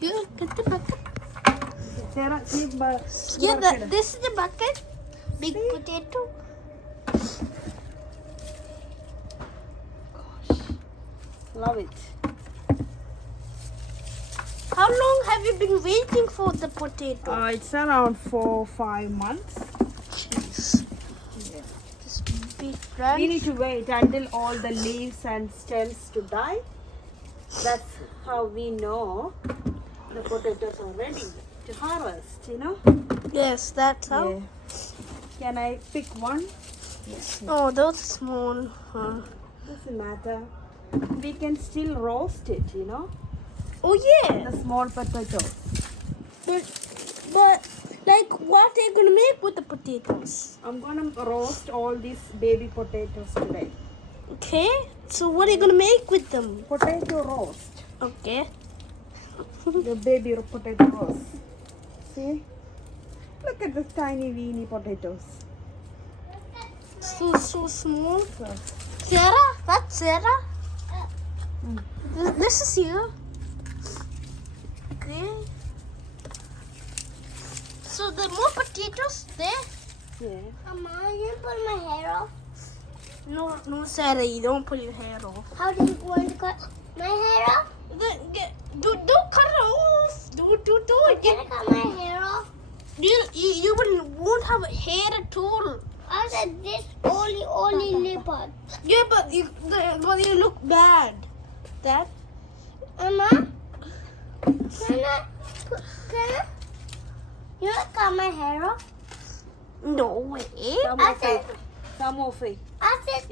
Here, get the bucket. Sarah, keep Yeah, this is the bucket. Big potato. Love it. How long have you been waiting for the potato? It's around 4-5 months. Yeah. This big branch. We need to wait until all the leaves and stems to die. That's how we know the potatoes are ready to harvest, you know? Yes, that's how. Yeah. Can I pick one? Yes. Oh, those small. Doesn't matter. We can still roast it, you know? Oh yeah. The small potatoes. But like, what are you gonna make with the potatoes? I'm gonna roast all these baby potatoes today. Okay. So what are you gonna make with them? Potato roast. Okay. The baby potato roast. See? Look at the tiny weeny potatoes. So small. Sarah, that's Sarah. This is you. Okay. So the more potatoes there. Yeah. Mama, you pull my hair off. No, Sarah, you don't pull your hair off. How do you want to cut my hair off? Do cut it off. Do it. Can I cut my hair off? You won't have hair at all. I said this only leopard. Yeah, but you look bad. That. Mama, can I? You want to cut my hair off? No way. Some of it. I said